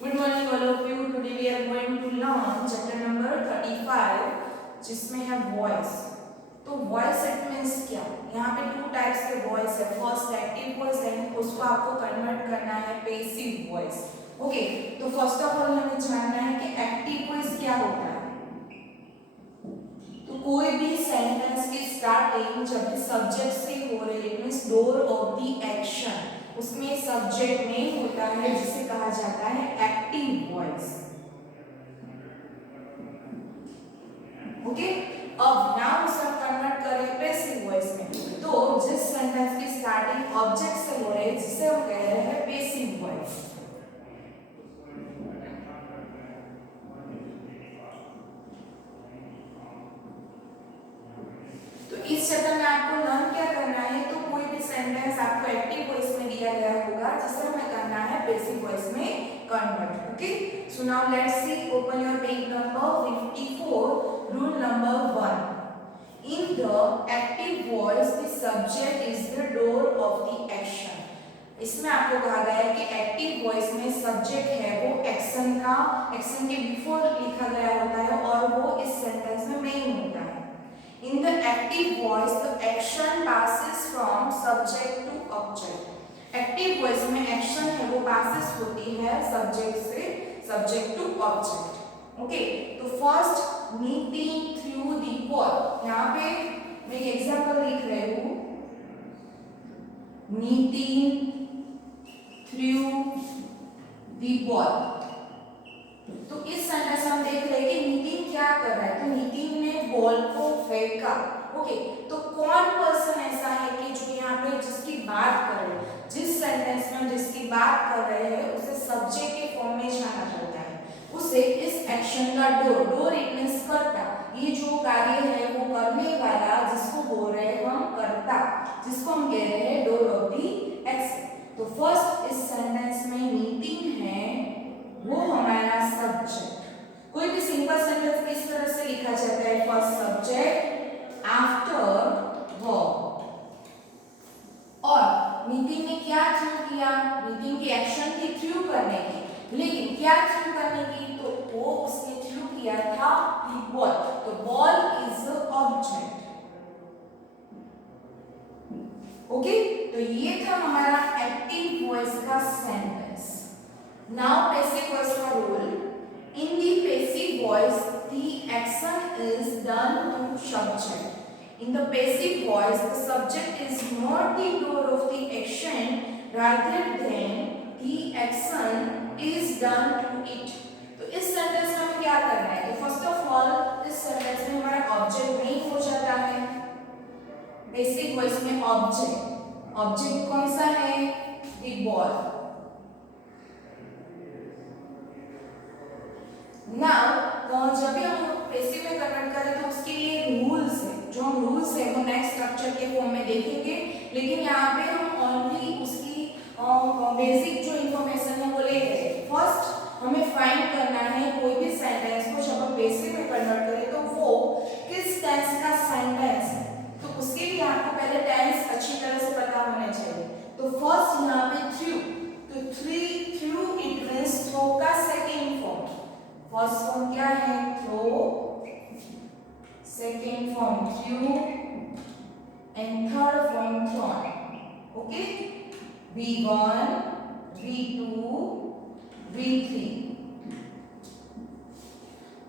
Good morning all of you. Today we are going to learn chapter number 35 जिसमें है voice. तो voice it means क्या? यहाँ पे टू टाइप्स के वॉइस है। फर्स्ट एक्टिव वॉइस एंड उसको आपको कन्वर्ट करना है पैसिव वॉइस। ओके, तो फर्स्ट ऑफ ऑल हमें जानना है कि एक्टिव वॉइस क्या होता है। तो कोई भी सेंटेंस की स्टार्टिंग जब भी सब्जेक्ट से हो रही है, it means door of the action, उसमें सब्जेक्ट नेम होता है जिसे कहा जाता है एक्टिव वॉइस। ओके, अब नाउ उसे कन्वर्ट करें पैसिव वॉइस में। तो जिस सेंटेंस की स्टार्टिंग ऑब्जेक्ट से हो रही है जिसे हम कह रहे हैं पैसिव वॉइस। इस चैप्टर में आपको लर्न क्या करना है, तो कोई भी सेंटेंस आपको एक्टिव वॉइस में दिया गया होगा जिसे हमें करना है पैसिव वॉइस में convert. Okay, so now let's see, open your page number 54, rule number 1। In the active voice the subject is the door of the action. इसमें आपको कहा गया है कि एक्टिव वॉइस में सब्जेक्ट है वो एक्शन के बिफोर लिखा गया होता है और वो इस सेंटेंस में मेन होता है। In the active voice, the action passes from subject to object. Active voice में action है वो passes होती है subject से subject to object. Okay, तो first knitting through the wall. यहाँ पे मैं एक example लिख रही हूँ, knitting through the wall. तो इस सेंटेंस में हम देख रहे हैं कि नीतिन क्या कर रहा है। तो नीतिन ने बॉल को फेंका। ओके, तो कौन पर्सन ऐसा है कि जो यहाँ पे जिसकी बात कर रहे हैं, जिस सेंटेंस में जिसकी बात कर रहे हैं उसे सब्जेक्ट के फॉर्म में जाना पड़ता है। उसे इस एक्शन का डोर इट मींस करता, ये जो कार्य है वो करने वाला जिसको बोल रहे हैं हम करता, जिसको हम कह रहे हैं डोर ऑफ द एक्शन। तो फर्स्ट इस सेंटेंस में नीतिन है वो हमारा सब्जेक्ट। कोई भी सिंपल सेंटेंस इस तरह से लिखा जाता है, फर्स्ट सब्जेक्ट आफ्टर वर्ब। और नितिन ने क्या थ्रू किया, नितिन की एक्शन थी थ्रू करने की, लेकिन क्या थ्रू करने की, तो वो उसने थ्रू किया था बॉल। तो बॉल इज ऑब्जेक्ट। ओके, तो ये था हमारा एक्टिव वॉइस का सेंटेंस। Now passive voice का rule. In the passive voice, the action is done to subject. In the passive voice, the subject is not the doer of the action, rather than the action is done to it. तो इस sentence में हमें क्या करना है? तो first of all इस sentence में हमारा ऑब्जेक्ट नहीं हो जाता है। पेसिव वॉइस में ऑब्जेक्ट कौन सा है? The ball. नाउ जब भी हम पैसिव में कन्वर्ट करें तो उसके लिए रूल्स है, जो हम रूल्स है वो नेक्स्ट स्ट्रक्चर के फॉर्म में देखेंगे, लेकिन यहाँ पे हम ओनली उसकी बेसिक जो इंफॉर्मेशन है वो ले रहे हैं। फर्स्ट हमें फाइंड करना है कोई भी सेंटेंस को जब हम पैसिव में कन्वर्ट करें तो वो किस टेंस का सेंटेंस है, तो उसके लिए आपको पहले टेंस अच्छी तरह से पता होना चाहिए। तो फर्स्ट यहाँ पे थ्रू, तो थ्रू इट मींस थ्रो का सेकेंड फॉर्म। फर्स्ट फॉर्म क्या है? Throw, second form through and third form thrown. Okay, V1, V2, V3।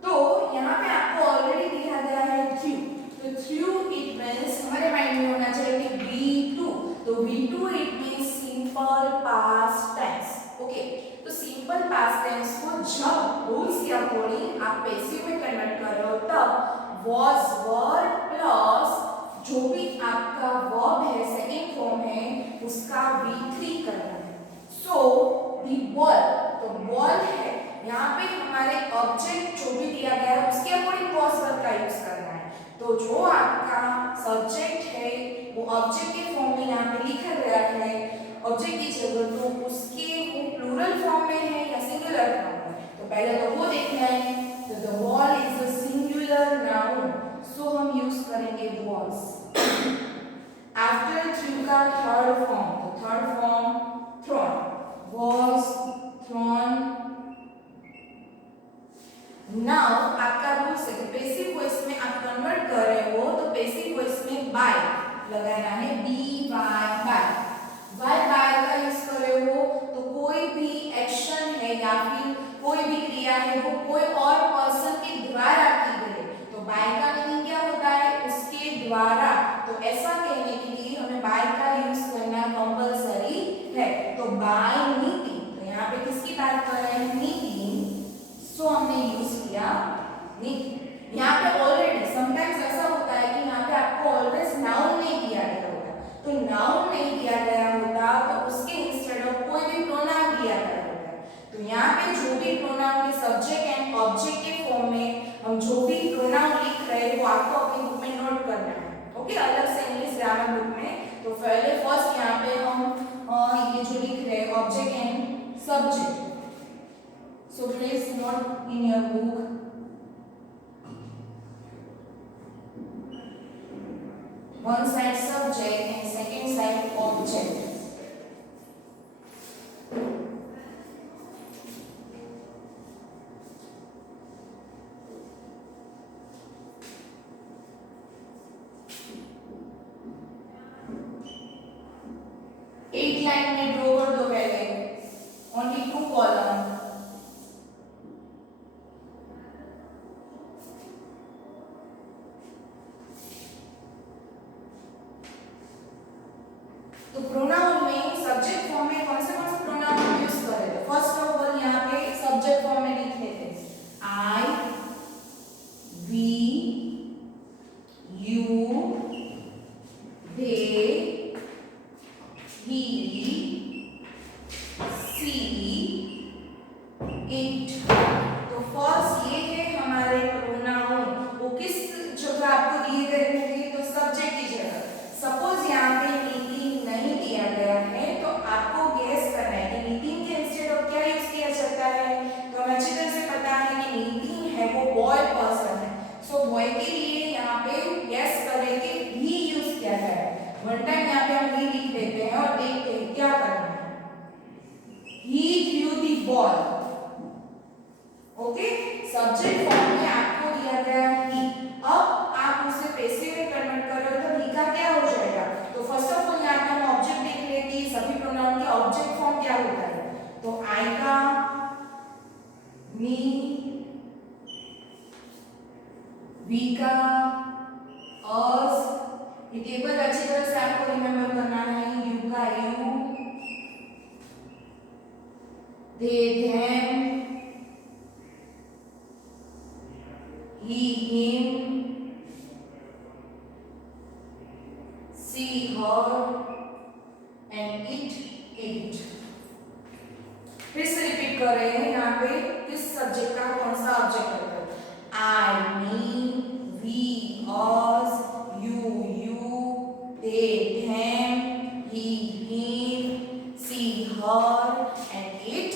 तो यहाँ पे आपको ऑलरेडी दिया गया है थ्रू, तो थ्रू इट मींस हमारे माइंड में होना चाहिए कि V2, तो V2 it means simple past tense. Okay, तो सिंपल पास्ट टेंस को जब रूल्स के अकॉर्डिंग आप पैसिव में कन्वर्ट कर रहे हो तब was वर्ब प्लस जो भी आपका वर्ब है सेकेंड फॉर्म है उसका V3 करना है। सो द बॉल, तो बॉल है यहाँ पे हमारे ऑब्जेक्ट जो भी दिया गया है उसके अकॉर्डिंग was वर्ब का यूज करना है। तो जो आपका सब्जेक्ट है वो ऑब्जेक्ट के फॉर्म में यहाँ पे लिखा गया है ऑब्जेक्ट की जगह, तो उसके वो प्लूरल फॉर्म में है या सिंगुलर फॉर्म में, तो पहले तो वो देखना है। तो the ball is a singular noun, so हम यूज करेंगे was। आफ्टर थ्रू का थर्ड फॉर्म, तो third form thrown, was thrown देना है B Y by. Y by का यूज करे हो तो कोई भी एक्शन है या फिर कोई भी क्रिया है वो कोई और पर्सन के द्वारा की गई, तो बाय का मीनिंग क्या होता है, उसके द्वारा। तो ऐसा कहने के लिए हमें बाय का यूज करना कंपलसरी है। तो बाय मीटिंग, तो यहाँ पे किसकी बात कर रहे हैं, मीटिंग, सो हमने यूज किया मीटिंग। यहाँ पे ऑलरेडी समटाइम्स ऐसा होता है कि यहाँ पे आपको ऑलवेज नाउन नहीं दिया गया होता, तो नाउन नहीं दिया गया होता तो उसके इंस्टेड ऑफ कोई भी प्रोनाउन दिया गया होता है। तो यहाँ पे जो भी प्रोनाउन के सब्जेक्ट एंड ऑब्जेक्ट के फॉर्म में हम जो भी प्रोनाउन लिख रहे हैं वो आपको अपनी बुक में नोट करना है, ओके, अलग से इंग्लिश ग्रामर बुक में। तो पहले फर्स्ट यहाँ पे हम ये जो लिख रहे हैं object and subject, so please note in your book. One side subject and second side object. एक लाइन में ड्रॉ कर दो पहले, only 2 कॉलम। तो प्रोनाउन में सब्जेक्ट फॉर्म में कौन से प्रोनाउन यूज करें, तो फर्स्ट ऑफ ऑल यहाँ पे सब्जेक्ट फॉर्म में लिख लेते हैं I, we, you, they, he, she, it. तो फर्स्ट ये है हमारे प्रोनाउन, वो किस जगह आपको दिए गए होंगे, तो सब्जेक्ट की जगह। सपोज यहाँ पे मीटिंग नहीं दिया गया है तो आपको गेस करना है कि मीटिंग के इंस्टेड ऑफ क्या यूज किया जाता है। तो हमें अच्छी तरह से पता है कि मीटिंग है वो बॉय पर्सन है, सो बॉय के लिए यहाँ पे गेस करें कि ही यूज किया है। वन टाइम यहाँ पे हम ही लिख देते हैं और देखते हैं क्या करना है, he threw the ball, okay. Subject form में आपको दिया गया है he, अब आप उसे पैसिव में कन्वर्ट करो तो he का क्या हो जाएगा। तो फर्स्ट ऑफ ऑल यहाँ पे हम ऑब्जेक्ट देख लेते हैं, सभी प्रोनाउन के ऑब्जेक्ट फॉर्म क्या होता है, तो I का, me, we का, us, ये टेबल अच्छी तरह से आपको रिमेम्बर करना है, you का you, they, them, he, him, she, her, and it. फिर से रिपीट कर रहे हैं, यहाँ पे किस सब्जेक्ट का कौन सा ऑब्जेक्ट होता है, I, me, we, us, you, they, them, he, him, she, her, and it.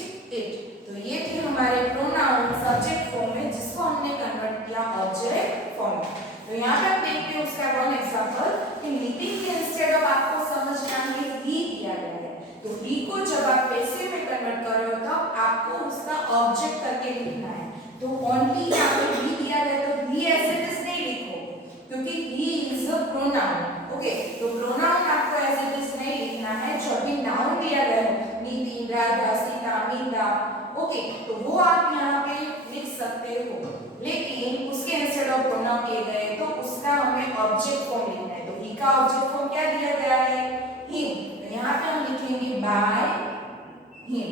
तो ये थे हमारे प्रोनाउन सब्जेक्ट फॉर्म में जिसको हमने कन्वर्ट किया ऑब्जेक्ट फॉर्म में। तो यहाँ पे आप देखते हैं उसका वन एग्जांपल कि मीटिंग के इंस्टेड ऑफ आपको समझना है ही दिया गया है, तो ही को जब आप पैसिव में कन्वर्ट कर रहे हो तब आपको उसका ऑब्जेक्ट करके लिखना है। तो ओनली यहाँ पे ही दिया गया तो ही एज इट इज नहीं लिखो क्योंकि he is a pronoun, okay. तो प्रोनाउन आपको एज इट इज नहीं लिखना है, जो भी नाउन दिया गया है नीति, राधा, सीता, मीता, ओके, तो वो आप यहाँ पे लिख सकते हो, लेकिन उसके इंस्टेड ऑफ प्रोनाउन दिए गए तो उसका हमें ऑब्जेक्ट फॉर्म लिखना है। तो ही का ऑब्जेक्ट फॉर्म क्या दिया गया है, हिम, तो यहाँ पे हम लिखेंगे बाय हिम,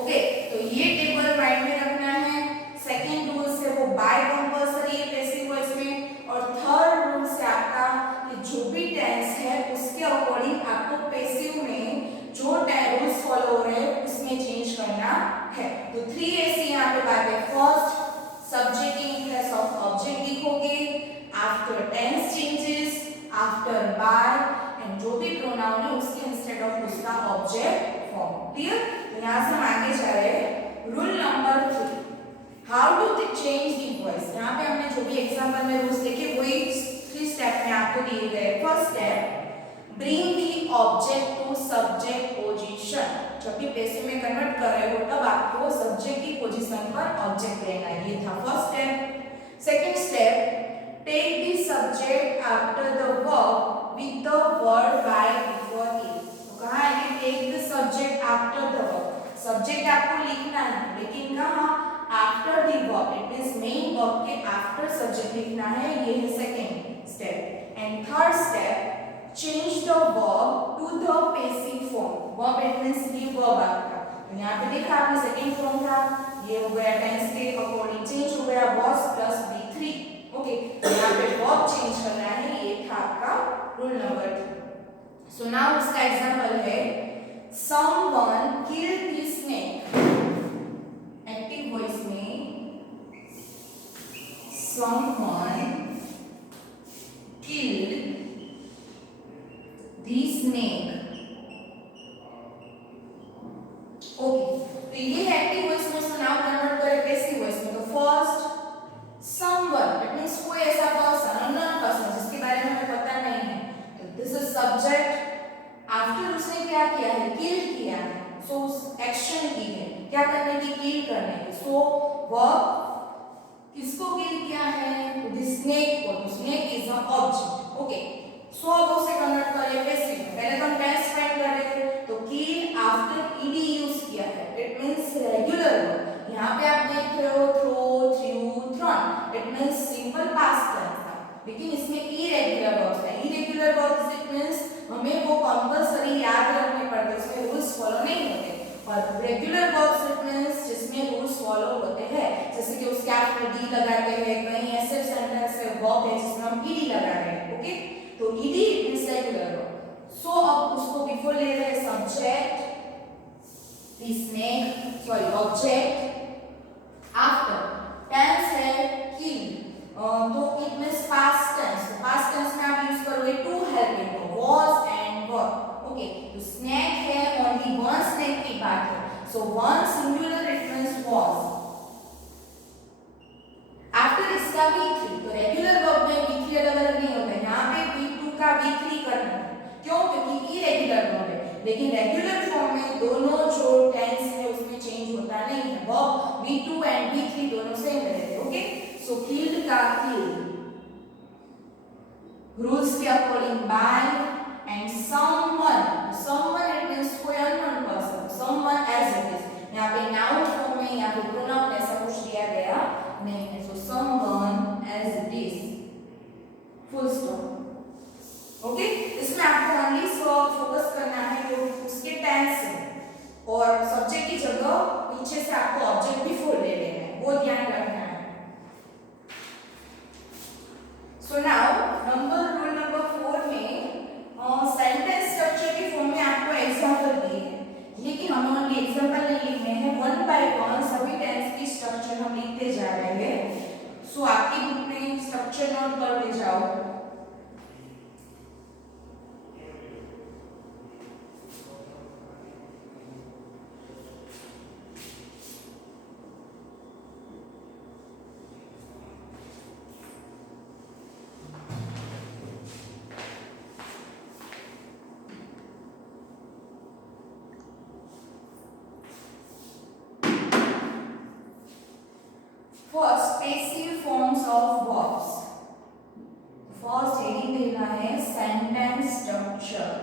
ओके। तो ये टेबल माइंड में रखना है। सेकंड रूल से वो बाय कंपल्सरी है पैसिव वॉइस में, और थर्ड रूल से आपका कि जो भी टेंस है उसके अकॉर्डिंग आपको पैसिव में जो रूल्स फॉलो हो रहे हैं उसमें चेंज करना है। तो 3 ऐसी यहाँ पे बात है, first subject in place of object लिखोगे, after tense changes, after by, and जो भी प्रोनाउन है उसके इंस्टेड ऑफ उसका ऑब्जेक्ट फॉर्म, क्लियर। तो यहाँ से हम आगे जा रहे हैं, rule number 3, how to change the voice. यहाँ पे हमने जो भी एग्जांपल में रूल्स देखे वही 3 स्टेप में आपको दिए गए। First step, bring the object to subject position. जब भी पैसिव में कन्वर्ट कर रहे हो तब आपको सब्जेक्ट की पोजीशन पर ऑब्जेक्ट लेना है, ये था first step. Second step, take the subject after the verb with the word by before it. तो कहा है कि take the subject after the verb. Subject आपको लिखना है, लेकिन कहाँ after the verb, it means main verb के आफ्टर सब्जेक्ट लिखना है. ये है second step. And third step, change the verb to the passive form. Verb it means ये वर्ब आपका, तो यहाँ पे देखा आपने सेकंड फॉर्म था, ये हो गया टेंस के अकॉर्डिंग चेंज हो गया was प्लस B3. ओके, यहाँ पे वर्ब चेंज करना है, ये था आपका रूल नंबर 2. सो नाउ इसका एग्जांपल है someone killed the snake. Active voice में someone killed the snake. Okay, तो ये एक्टिव वॉइस में से नाउ कन्वर्ट करें पैसिव वॉइस में. तो फर्स्ट someone, इट मींस कोई ऐसा पर्सन, अननोन पर्सन जिसके बारे में हमें पता नहीं है. तो दिस इज सब्जेक्ट. आफ्टर उसने क्या किया है, किल किया है. सो उस एक्शन की है, क्या करने की, किल करने की. सो वर्ब किसको किल किया है, द स्नेक को. तो snake is a object. Okay, so अब उसे कन्वर्ट करें पैसिव में. पहले तो हम टेंस फाइंड कर रहे थे, तो किल आफ्टर ईडी यूज किया है, इट मींस रेगुलर वर्ब. यहां पे आप देख रहे हो throw, through, thrown, it means simple past tense था, लेकिन इसमें इरेगुलर वर्ब्स है. इरेगुलर वर्ब्स इट मींस हमें वो कंपल्सरी याद रखने पड़ते हैं, उसमें रूल्स फॉलो नहीं होते. और रेगुलर वर्ब्स इट मींस जिसमें रूल्स फॉलो होते हैं, जैसे कि उसके आप में डी लगाते हैं, कहीं ऐसे सेंटेंस है वर्ब है जिसमें हम ईडी लगा रहे हैं. ओके, तो ED it means regular verb. So अब उसको बिफोर ले रहे हैं subject the snake, sorry object. After tense है किल, तो it means past tense. Past tense में आप यूज करोगे two helping was and were. Okay, तो स्नेक है, ओनली वन स्नेक की बात है. So one singular it means was. After इसका V3, तो रेगुलर वर्ब में V3 अलग अलग नहीं होता है, यहाँ पे V2 का V3 करना है. क्यों, क्योंकि इरेगुलर वर्ब है. लेकिन रेगुलर फॉर्म में दोनों जो टेंस है उसमें चेंज होता नहीं है. वर्ब V2 एंड V3 दोनों सेम रहते हैं. ओके, सो किल्ड का किल, रूल्स के according by, and someone it means कोई unknown person, someone as it is. यहाँ पे नाउन फॉर्म में या फिर प्रोनाउन ऐसा कुछ दिया गया नहीं है. सो someone as it is, full stop. Okay, इसमें आपको ओनली फोकस करना है जो उसके टेंस है, और सब्जेक्ट की जगह पीछे से आपको ऑब्जेक्ट बिफोर ले लेना है, वो ध्यान रखना है. सो नाउ रूल नंबर 4 में सेंटेंस स्ट्रक्चर के फॉर्म में आपको एग्जांपल दिए हैं, लेकिन हमें ओनली एग्जांपल नहीं लिखने हैं, वन बाय वन सभी टेंस की स्ट्रक्चर हम लिखते जा रहे हैं. सो आपकी बुक में स्ट्रक्चर नोट कर ले जाओ. First, passive forms of verbs. First heading देना है sentence structure.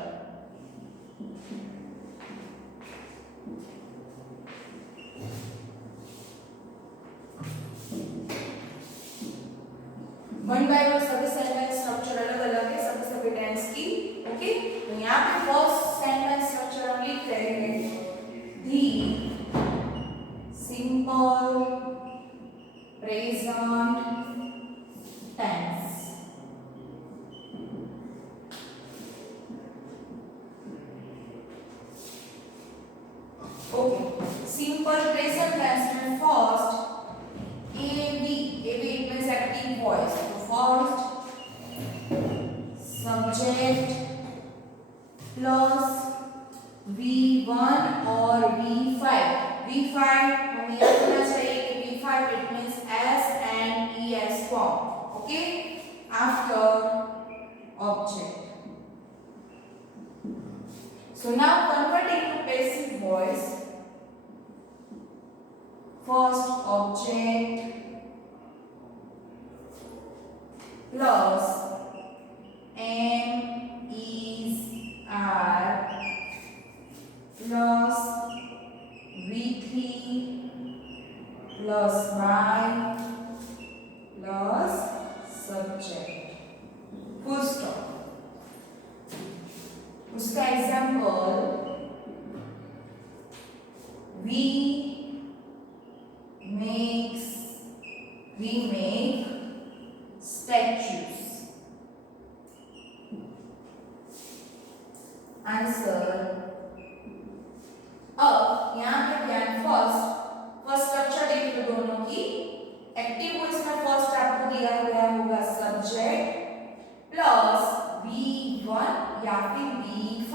One by one सभी सेंटेंस स्ट्रक्चर अलग अलग है, सभी टेंस की. ओके, तो यहाँ पे फर्स्ट सेंटेंस स्ट्रक्चर हम लिख रहे हैं the simple present tense. Okay, simple present tense में first AB it means active voice. So first subject plus V1 और V5. V5 हमें याद रखना चाहिए कि V5 it means S and ES form. Okay, after object. So now converting to passive voice. First object plus am is are plus V3 plus Y plus subject full stop. उसका example we make statues। Answer. अब यहाँ पे ध्यान first structure देख लो दोनों की। Active voice में first आपको दिया गया होगा सब्जेक्ट प्लस V1 या फिर V5।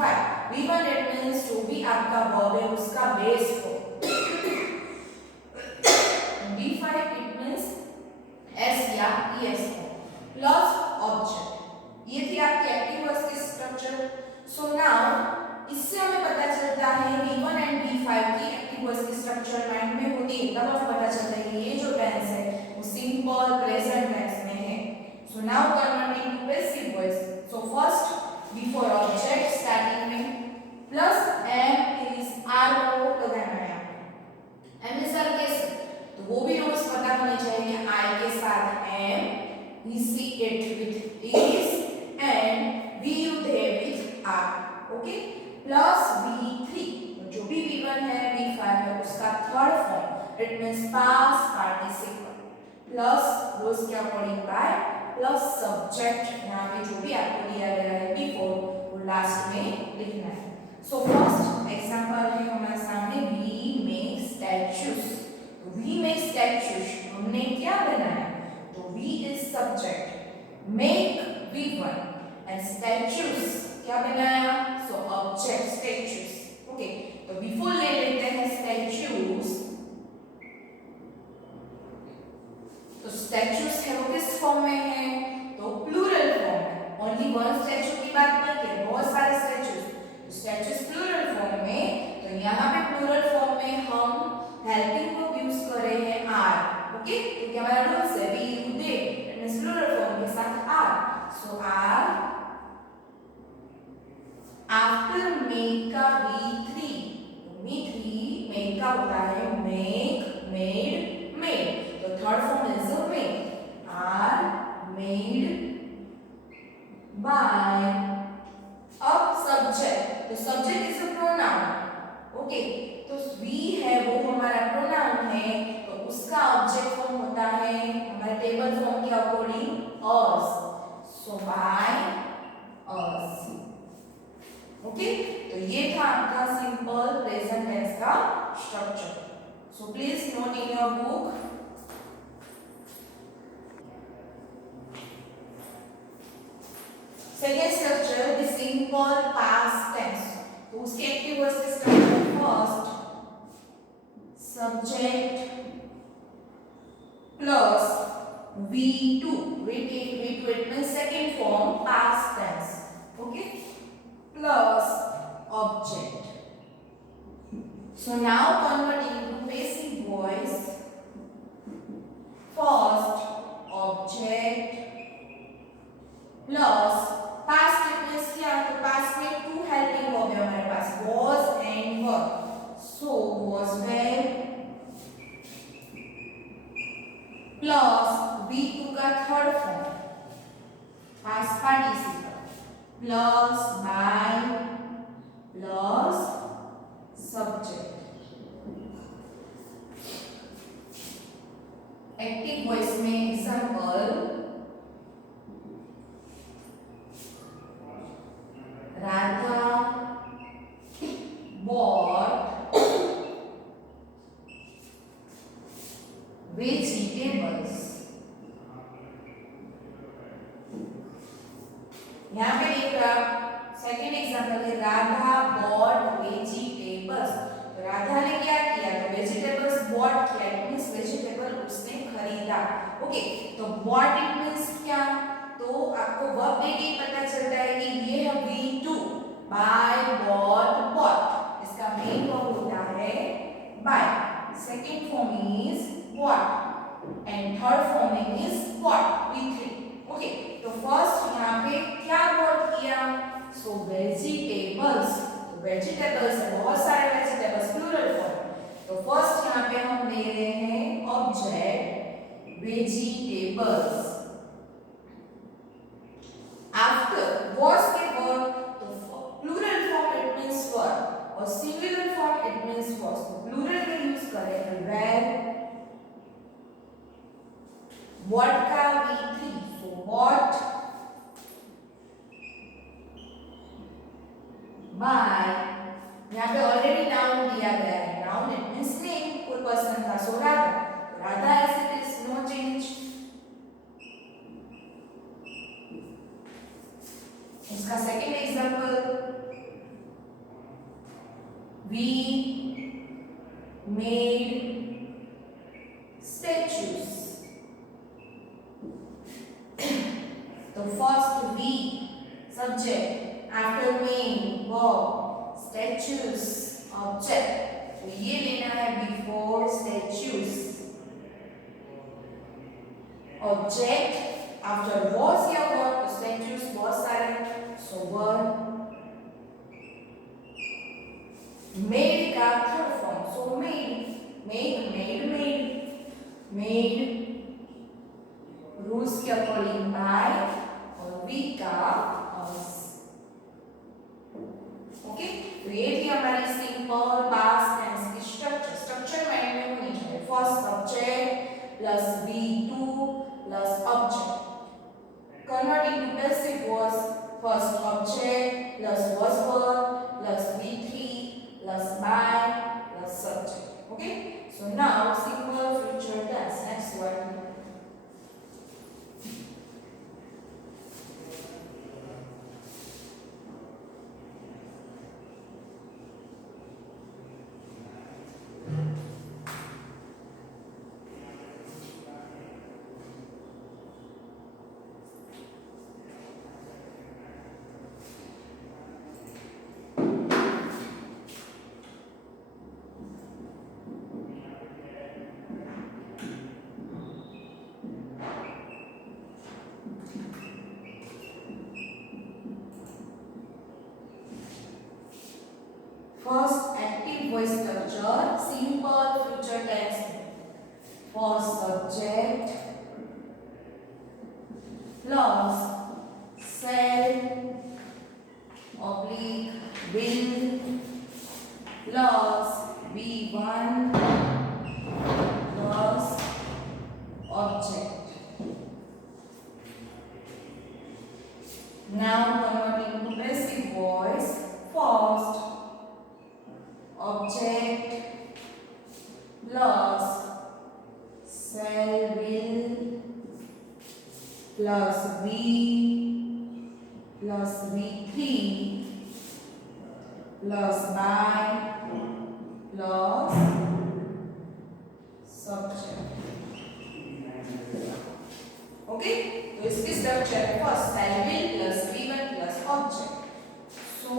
V1 इट मींस जो भी आपका वर्ब है उसका बेस हो। V5 इट मींस S या ES हो प्लस ऑब्जेक्ट। ये थी आपकी एक्टिव वॉइस की स्ट्रक्चर। सो नाउ इससे हमें पता चलता है V1 एंड V5 की एक्टिव वॉइस की स्ट्रक्चर माइंड में होती है, तब हमें पता चलता है कि ये जो टेंस है वो सिंपल प्रेजेंट टेंस में है। So now converting to passive voice. So first before object starting में प्लस एम इज आर को लगाना है। एम इज आर कैसे, तो वो भी रूल्स पता होने चाहिए। आई के साथ am, we she it with is and we you they with are. Okay, plus V3 जो भी V1 है V5 है उसका third form it means past participle plus rules के अकॉर्डिंग बाय प्लस सब्जेक्ट। यहाँ पे जो भी आपको दिया गया है बिफोर वो लास्ट में लिखना है। सो फर्स्ट एग्जांपल है हमारे सामने वी मेक स्टैच्यूज। तो वी मेक स्टैच्यूज हमने क्या बनाया, तो we is subject, make V1 and statues क्या बनाया, सो ऑब्जेक्ट स्टैच्यूज। ओके, तो बिफोर ले लेते हैं स्टैच्यूज। तो स्टैच्यूज है वो किस फॉर्म में है, तो प्लूरल फॉर्म में। ओनली वन स्टैच्यू की बात नहीं की, बहुत सारे स्टैच्यूज। स्टैच्यूज प्लूरल फॉर्म में, तो यहाँ पे प्लूरल फॉर्म में हम हेल्पिंग वर्ब यूज कर रहे हैं आर। ओके, क्योंकि हमारा रूल्स है we you they it means plural form के साथ are. So are after make का V3, V3 मेक का होता है मेक, मेड, मेड। तो third form is make. Are made by. अब सब्जेक्ट, तो subject is a pronoun. Okay, तो वी है वो हमारा प्रोनाउन है, तो उसका ऑब्जेक्ट फॉर्म होता है हमारे टेबल फॉर्म के according us. So by us. Okay, तो ये था आपका सिंपल प्रेजेंट टेंस का structure. So please note in your book. Second structure the simple past tense. तो उसके एक्टिव वर्ब्स के structure first subject plus V2, V2 it means second form past tense. Okay, plus object. So now converting into passive voice. First object plus past tense क्या, तो past में two helping verb है हमारे पास was and were. So was were plus V2 का third form past participle plus by plus subject। Active voice में example Radha bought vegetables। यहाँ पे देख रहा सेकेंड एग्जांपल है राधा bought vegetables। राधा ने क्या किया, तो वेजिटेबल्स bought किया, इट मींस वेजिटेबल उसने खरीदा। ओके, तो bought इट मींस क्या, तो आपको वर्ब देख के पता चलता है कि ये है V2 बाय bought bought। इसका मेन वर्ब होता है buy, second form is bought and third form is bought V3। Okay, तो फर्स्ट यहाँ पे क्या वर्ड किया? सो वेजिटेबल्स। तो वेजिटेबल्स है, बहुत सारे वेजिटेबल्स, प्लूरल फॉर्म। तो फर्स्ट यहाँ पे हम ले रहे हैं ऑब्जेक्ट वेजिटेबल्स। आफ्टर was के वर्ड, तो प्लूरल फॉर्म इट मींस वर और singular form it means was। तो प्लूरल में यूज करेंगे वेर, what का V3, so what by, यहाँ पे ऑलरेडी नाउन दिया गया है, नाउन इट मींस नेम, कोई पर्सन था, so Radha, Radha as it is, no change. इसका second example, we made statues। तो first we subject, after main verb, statues object. तो ये लेना है before statues, object after was या वर्ब, तो स्टैच्यूज बहुत सारे, सो वर्ब। मेड का third form, so made, make, made, made rules के अकॉर्डिंग बाय और वी का अस। ओके, तो ये थी हमारी सिंपल पास्ट टेंस की स्ट्रक्चर माइंड में होनी चाहिए। First subject plus V2 plus object, converting to passive voice, first object plus was verb plus V3 plus by plus subject। Okay, so now simple future tense, next one। First active voice structure, simple future tense। First subject plus shall oblique will plus V1 plus object। Now converting to passive voice, first object plus shall will plus V plus V3 plus by plus subject। Okay, तो इसकी structure है first shall will plus V1 plus object। So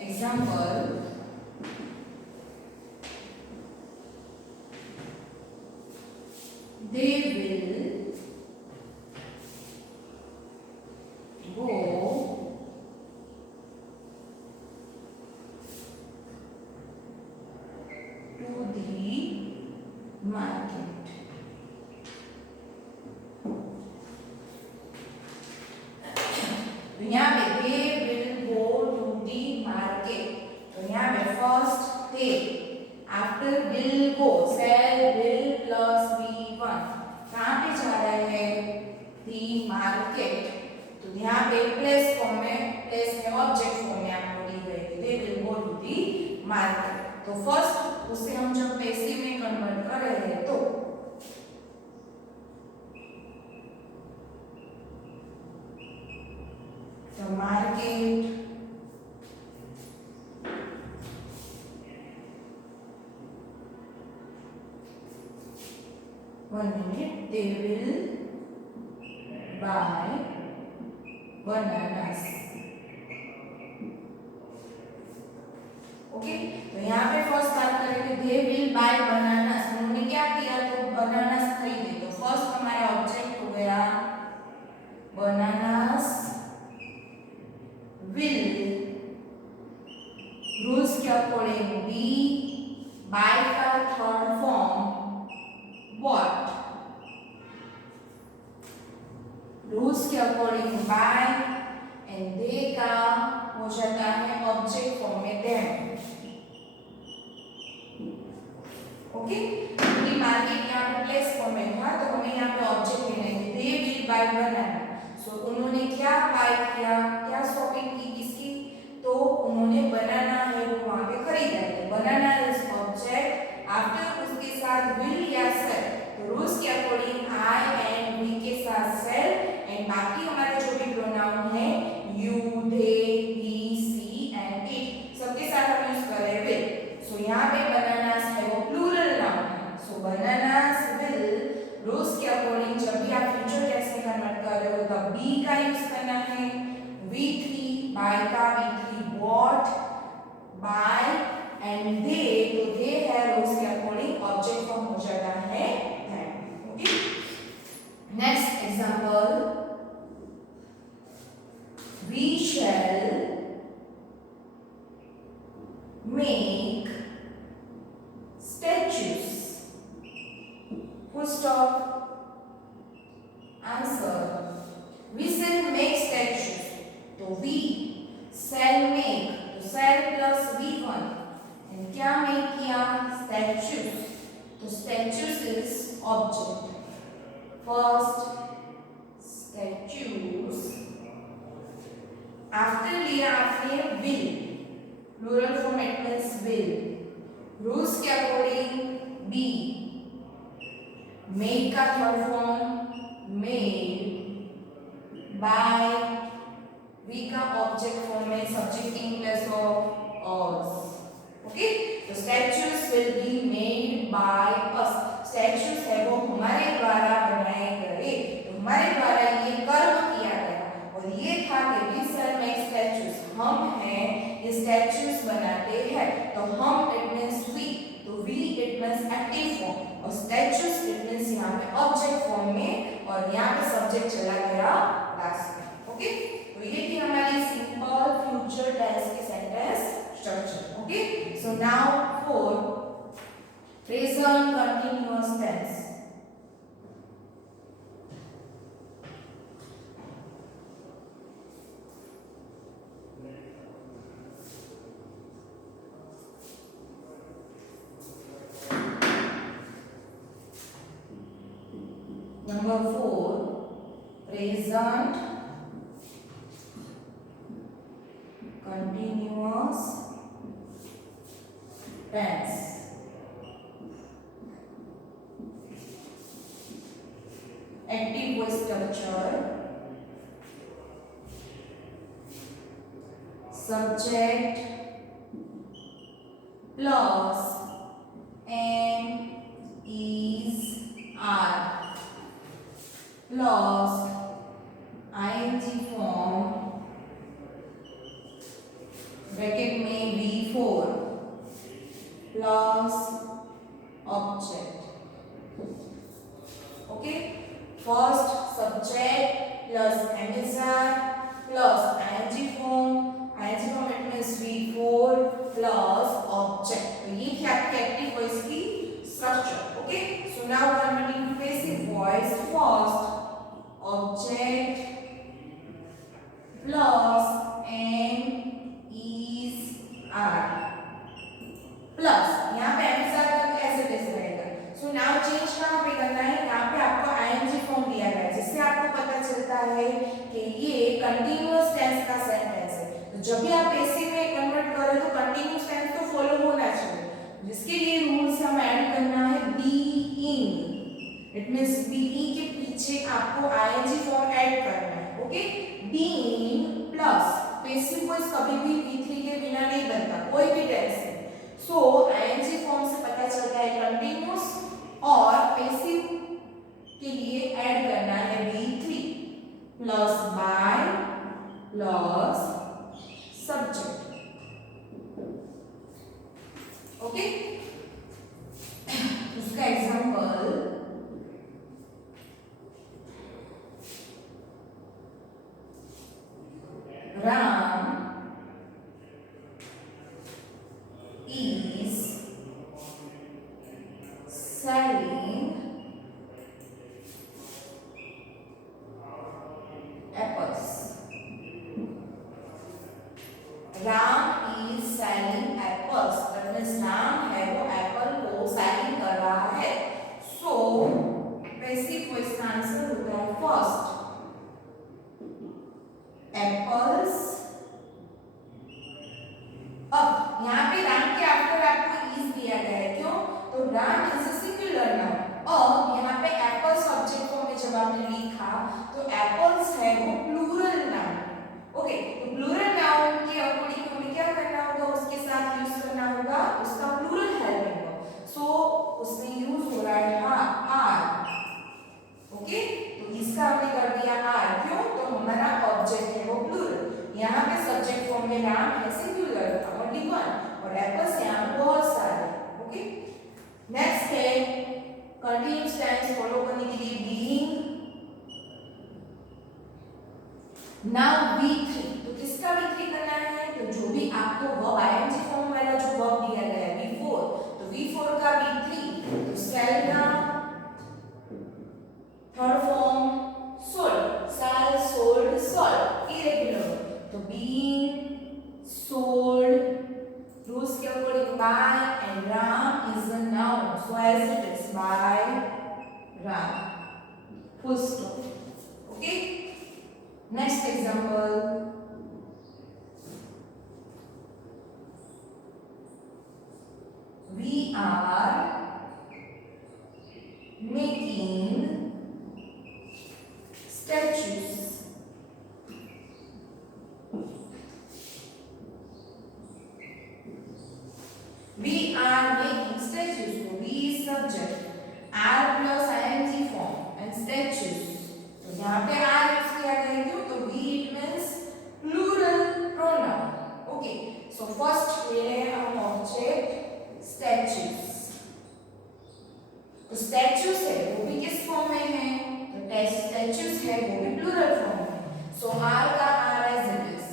example, they will go to the market। तो यहाँ पे they will go to the market, तो यहाँ पे first they, after will go, shall will plus V1, कहाँ पे जा रहे हैं? the market। तो यहाँ पे प्लेस फॉर्म में, प्लेस में ऑब्जेक्ट फॉर्म में आपको दी गई है, they will go to the market। तो फर्स्ट उसे हम जब पैसिव में कन्वर्ट कर रहे हैं तो the market one minute, they will buy bananas। Okay, तो यहाँ पे फर्स्ट बात करेंगे they will buy bananas। उन्होंने क्या किया? तो बनानास खरीदे। तो फर्स्ट हमारा ऑब्जेक्ट हो गया बाय का थर्ड फॉर्म what, रूल्स के अकॉर्डिंग बाय एंड दे का हो जाता है ऑब्जेक्ट फॉर्म में them. ओके, क्योंकि मार्केट यहाँ पे प्लेस फॉर्म में था तो हमें यहाँ पे ऑब्जेक्ट लेना है. दे विल बाय बनाना. सो उन्होंने क्या बाय किया, क्या शॉपिंग की, किसकी, तो उन्होंने बनाना है वो वहां पे खरीदा है. बनाना इज ऑब्जेक्ट. आफ्टर उसके साथ विल या सेल, तो रूल्स के अकॉर्डिंग आई एंड वी के साथ सेल एंड बाकी हमारे जो भी प्रोनाउन है you, they, he, she and it सबके साथ हम यूज कर रहे हैं विल. सो यहाँ पे बनानास है वो प्लूरल नाउन है. सो बनानास विल, रूल्स के अकॉर्डिंग जब भी आप फ्यूचर टेंस में कन्वर्ट कर रहे हो तब बी का यूज करना है. V3 बाय का V3 bought bye and they, तो दे है रूल्स के अकॉर्डिंग ऑब्जेक्ट फॉर्म हो जाता है that. Okay, next example, we shall make statues. Full stop. Answer, we shall make statues. तो we shall make, तो shall plus v1 एंड क्या make किया, statues. तो statues is object. First statues, after लिया आपने will, plural form it means will. Rules के according be, made का third form made by, we का ऑब्जेक्ट फॉर्म में subject in place of us. Okay, तो statues will be made by us. Statues है वो हमारे द्वारा बनाए गए, तो हमारे द्वारा ये कर्म किया गया और ये था कि वी शैल मेक स्टैच्यूज, हम हैं ये स्टैच्यूज बनाते हैं. तो हम इट मींस वी, तो we it means active form और स्टैच्यूज इट मींस यहाँ पे ऑब्जेक्ट फॉर्म में और यहाँ पे सब्जेक्ट चला गया लास्ट में. ओके, तो ये थी हमारी सिंपल फ्यूचर टेंस की sentence structure. Okay, so now for present continuous tense. Number 4, present continuous tense. Active voice structure, subject plus am, is, are plus ing form bracket में V4 plus object. Okay, first subject plus emissary plus ing form it means V4 plus object. तो ये थी आपकी active voice की structure. Okay, so now converting to passive voice. First object plus am, is, are plus यहाँ पे MSR तक ऐसे कैसे रहेगा. सो नाउ चेंज कहाँ पे करना है, यहाँ पे आपको आईएनजी फॉर्म दिया गया है जिससे आपको पता चलता है कि ये कंटीन्यूअस टेंस का सेंटेंस है. तो जब भी आप पैसिव में कन्वर्ट करें तो कंटीन्यूअस टेंस तो फॉलो होना चाहिए, जिसके लिए रूल्स हम ऐड करना है बीइंग. इट मींस बीइंग के पीछे आपको आईएनजी फॉर्म ऐड करना है. Okay, being plus passive voice कभी भी V3 के बिना नहीं बनता कोई भी टेंस है. सो आईएनजी फॉर्म से पता चलता है कंटीन्यूअस और पैसिव के लिए ऐड करना है V3 plus by plus subject. Okay, उसका example Ram is selling apples. Ram is selling apples. That means Ram है वो एप्पल को सेलिंग कर रहा है. So पैसिव वॉइस का आंसर होता है फर्स्ट एप्पल्स. अब यहाँ पे राम के आफ्टर आपको इज दिया गया है. क्यों? तो Ram is a singular noun. अब यहाँ पे एप्पल सब्जेक्ट फॉर्म में जब आपने लिखा तो एप्पल्स है वो प्लूरल नाउन. ओके, तो प्लूरल नाउन के अकॉर्डिंग हमें क्या करना होगा? उसके साथ यूज करना होगा उसका प्लूरल हेल्पिंग वर्ब. सो उसमें यूज हो रहा है आर. ओके, तो इसका हमने कर दिया आर. क्यों? तो हमारा ऑब्जेक्ट है वो प्लूरल. यहाँ पे सब्जेक्ट फॉर्म में राम है सिंगुलर ओनली वन और एप्पल्स यहाँ पे बहुत सारे. ओके, नेक्स्ट है कंटीन्यूअस टेंस फॉलो करने के लिए बीइंग. Now V3. तो किसका V3 करना है? तो जो भी आपको वर्ब आईएनजी फॉर्म वाला जो वर्ब दिया गया है V4, तो V4 का V3 तो सेल का third form sold. Sell, sold, sold irregular. तो बीइंग, सोल्ड, रूल्स के according by and Ram is a noun. So as it is by Ram. Full stop. Okay, next example. We are making statues. We are making statues. So we is subject, are plus ing form and statues. तो यहाँ पे are use किया गया है. क्यों? तो we it means plural pronoun. Okay, so first ले रहे हैं हम ऑब्जेक्ट statues. तो statues है वो भी किस फॉर्म में है? तो statues है वो भी प्लूरल फॉर्म में. So are का are as it is.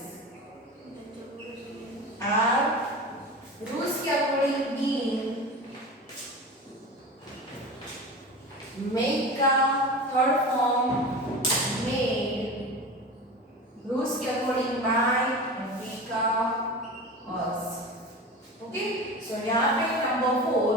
are rules के अकॉर्डिंग being. make का थर्ड फॉर्म made. रूल्स के अकॉर्डिंग by and be का us. ओके, सो यहाँ पे नंबर 4